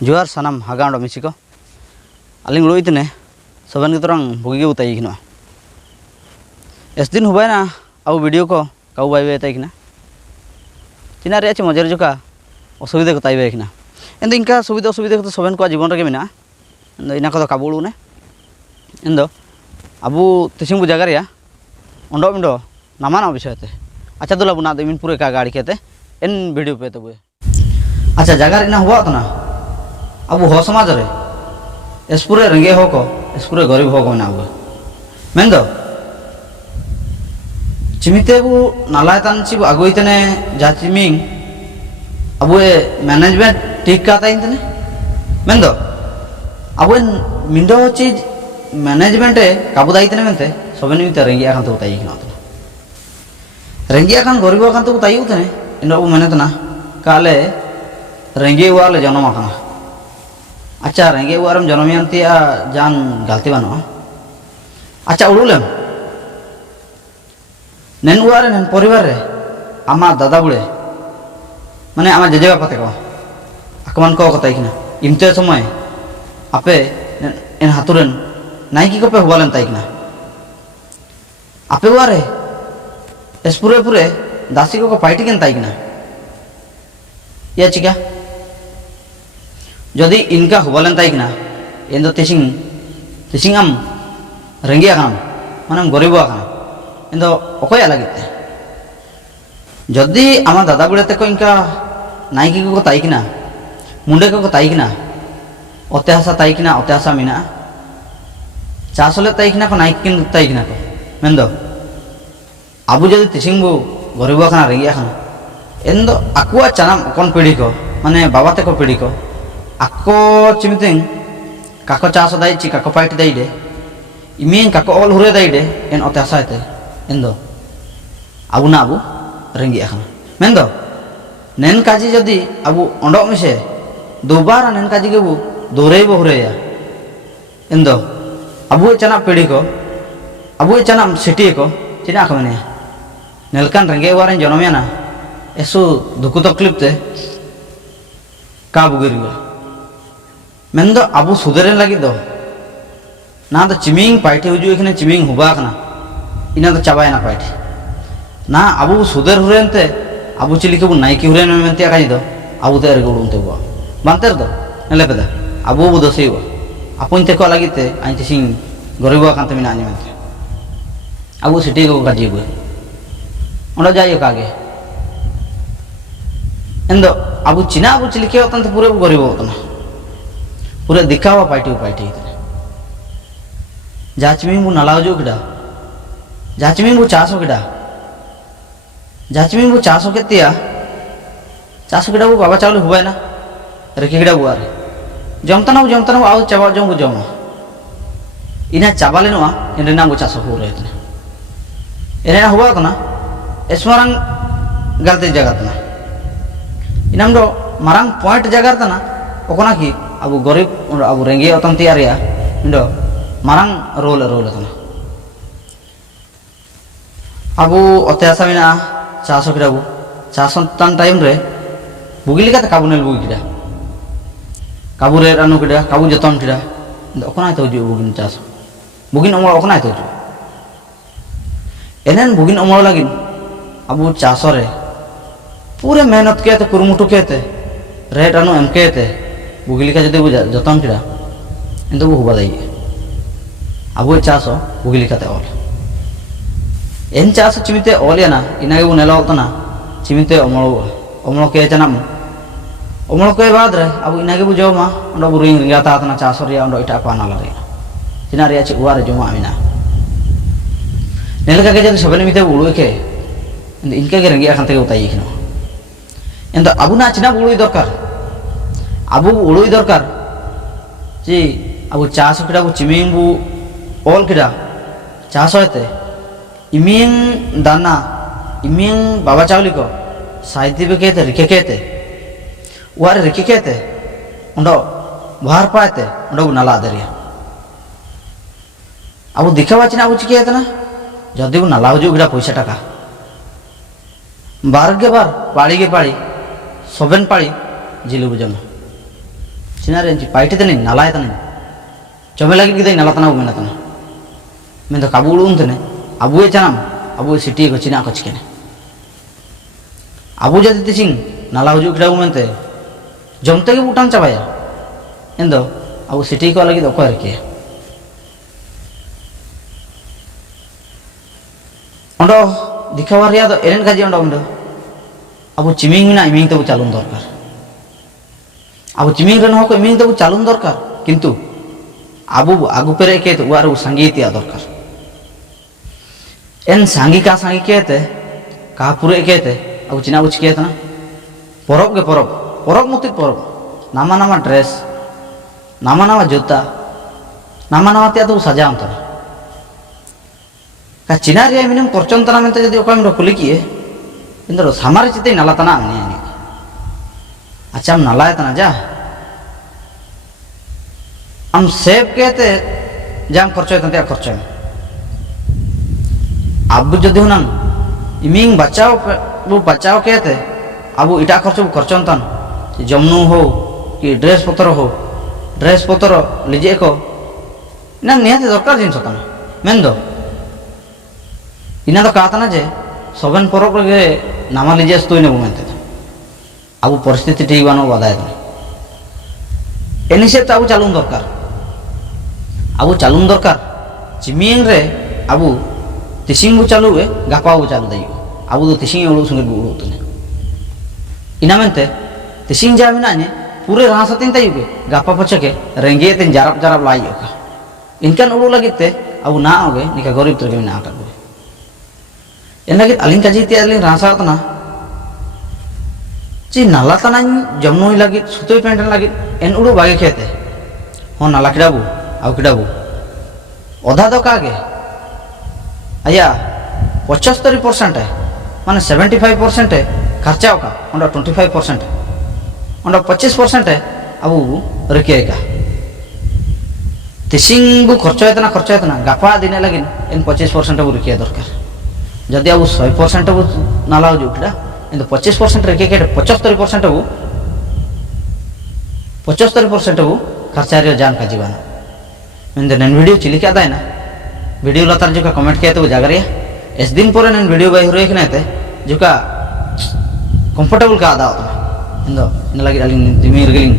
जोहार सानाम हागांड मिसी को अलिंग लुईतने सबन के तरंग बुगी उताई किना एस दिन हुआ ना अब वीडियो को काउ बाई बाई किना चिना रे चे मजर जोका असुविधा को ताई किना एंदो इनका सुविधा को सबन को जीवन रे मेना एंदो इना को काबुलू ने एंदो अबू तिसिंग जगह रे ओंडो मिंडो नामाना विषय ते अच्छा दुला बुना दे मिन पूरे का गाड़ी केते एन वीडियो पे तो अच्छा जगह रे ना हुआ तो ना अब हो समाज रे एस पूरे रेंगे हो को एस पूरे गरीब हो को ना अब मेन दो चिमिते बु नालायतान ची अगुई तने जाचिमिंग अब मैनेजमेंट ठीक का ताइन तने मेन दो अब मिंडो चीज मैनेजमेंट काबू दाई तने मेनते सबने मिते रेंगे खान तो ताई किना रेंगे खान गरीब खान तो ताई उतने इन अब मेने तना काले रेंगे वाले जन्म आकना अच्छा रेंगे वारम जनमियांती जान गलती बनो अच्छा उड़ूलेम नेन वारे नेन परिवार रे आमा दादा बुड़े माने आमा जेजे बापा तेको आकमान को कताई किना इमते समय आपे इन हातुरन नाइकी को पे हुवालन ताई किना आपे वारे एस पूरे दासी को पाइटी केन ताई किना या चिका जदि इनका हुबालन ताइकना इन दो तिसिंग आम रेंगे काम माने गरीब आकाम इन दो अकोय लागिते जदि आमा दादा बुढ़े तक इनका नाइकी को ताइकना मुंडे को ताइकना अत्यासा ताइकना अत्यासा मिना चासले ताइकना को नाइकी ताइकना को मेन दो आबु जदि तिसिंग बु गरीब आकाना रेंगे आकाना इन दो आकुआ चनाम कौन पीढ़ी को माने बाबा तक पीढ़ी को आको चिमतिंग काको चास दाई ची काको पाइट दाई दे इमिंग काको ऑल हुरे दाई दे इन अत्यासायते इन दो आबु ना आबु रेंगी आखना मेन दो नेन काजी जदि आबु ओंडो मिसे दोबारा नेन काजी के बु दोरे बो हुरेया इन दो आबु चना पीढ़ी को आबु चना सिटी को चिना को मने नेलकान रेंगे वारें जनमिया ना एसु दुखु तकलीफ ते का बुगिरिया मेन्दो आबू सुधरेन लगी दो ना तो चिमिंग पाइटी हुजू इखने चिमिंग हुबा कना इना तो चाबायना पाइटी ना आबू सुधर हुरेनते आबू चिली के बु नाइकी हुरेन में मेंते आकाई दो आबू ते रे गुडुनते बु बांतेर दो नेले पेदा आबू बु दोसेवा आपुन ते को लागिते आइन तिसिंग गरीबा कांते मिना आनी मेंते आबू सिटी को काजी बु ओंडो जाइयो कागे एंदो आबू चिना आबू चिली के ओतन पूरे गरीब होतना पूरे दिखावा पाइटी इतने जाचमिंग बु नलाव जो गिड़ा जाचमिंग बु चासो गिड़ा जाचमिंग बु चासो के तिया चासो गिड़ा बु बाबा चावल हुआ ना रेखे गिड़ा बुआरे जमतना बु आउ चाबा जम बु जमा इना चाबा लेनुआ इने ना बु चासो हो रहे इतने इने हुआ कना एस्मरंग गलती जगह तना इनाम दो मारंग पॉइंट जगह तना ओकना की अब गरीब अब रेंगे अतन तैयारिया इंडो मारंग रोल तना अब अत्यासा मिना चासो किड़ा बु चासो तन टाइम रे बुगिली का काबू नेल बुगी किड़ा काबू रे रानु किड़ा काबू जतन किड़ा ओकना तो जो बुगिन चासो बुगिन अमल ओकना तो जो एनन बुगिन अमल लागिन अब चासो रे पूरे मेहनत केते कुरुमुटु केते रेट रानु एम केते बुगिली का जदि बुझा जतन किड़ा इन बु हुबा दाई अब चासो बुगिली का ऑल एन चास चिमिते ऑल ना इनागे बु नेलो तना चिमिते अमलो के चनाम अमलो के बाद रे अब इनागे बु जोमा ओंडो बु रिंग रिंगाता तना चासो रिया ओंडो इटा पाना रे चिना रिया छि उवारे जोमा मिना नेलका के जदि सबने मिते उळु के इनके के रेंगिया खान ते उताई खनो एन तो अब ना चिना उळु दरकार अब उड़ोई दरकार जी अब चास किड़ा बु चिमिंग बु ऑल किड़ा चास होते इमिंग दाना इमिंग बाबा चावली को साइती पे कहते रिके कहते वारे रिके कहते उंडो बाहर पाते उंडो बु नाला दरिया अब दिखावा चिना अब चिके ना जदि बु नाला हुजू किड़ा पैसा टाका बार के बार पाड़ी के पाड़ी सबेन पाड़ी जिलु बुजमा चिनारे पाइटे तनी नालाय तनी चमे लगी कि नाला तना मेना तना मैं तो काबू उड़ून तने अबुए चानाम अबुए सिटी को चिना को चिकेने अबू जदि तिसिंग नाला हुजू खिड़ा मेनते जमते के बुटान चाबाया इन दो अबू सिटी को लगी ओको रखे ओंडो दिखावा रिया दो एरेन काजी ओंडो अबू चिमिंग मिना इमिंग तबु चालुन दरकार अबू चिमिंग रन होको इमिंग तबु चालुन दरकार किंतु अबू आगु पेरे के तो वारु संगीत या दरकार एन सांगी कहते का पुरे कहते अब चिना बुझ किया था ना परब के परब परब मुतिक परब नामा नामा ड्रेस नामा नामा जूता नामा नामा त्या तो सजा अंतर का चिना रे मिनम करचन तना मेंते जदि ओकम रो कुली किए इंदरो सामार चिते नाला तना आनी अच्छा हम नालाय तना जा हम सेब कहते जाम खर्चो तंते खर्चो अब जदि हुनम इमिंग बचाओ वो बचाओ कहते अब इटा खर्च खर्चन तन जमनु हो कि ड्रेस पत्र लीजिए को इना निहाती दरकार जिन तमें मेन दो इना तो कहता ना जे सबन परब रे नामा लीजिए तो नेबो मेनते अब परिस्थिति ठीक बानो बाधाय एन हिसाब अब चालून दरकार चिमिंग रे अब तिसिंग बु चालू है गापा बु चालू दाई अब तो तिसिंग उड़ू संगे बु उड़ू तने इना मेनते तिसिंग जा मिना ने पूरे रासतिन ताई के गापा पछे के रेंगे तिन जारप लाई का इनकान उड़ू लगिते अब ना होगे निका गरीब तरके मिना आटा को एन लगित अलिंग काजी ते अलिंग रासा तना ची नाला तना जमनुई लगित सुतोई पेंटन लगित एन उड़ू बागे खेते हो नाला किडाबू आउ किडाबू ओधा दो कागे अया 75% है माने 75% है खर्चा होगा उन्डा 25% है उन्डा 25% है अब रिके का तिसिंग बु खर्च है तना गापा दिन लगिन इन 25% अब रिके दरकार जदि अब 100% अब नाला हो जुटा इन 25% रिके के 75% अब 75% अब खर्चा रे जान का जीवन मेंदे नन वीडियो चिलिका दायना वीडियो लतार जो का कमेंट किया तो जागरिया इस दिन पर नन वीडियो बाय हुरे खने ते जो का कंफर्टेबल का आदा इन लगी दिमी रगलिंग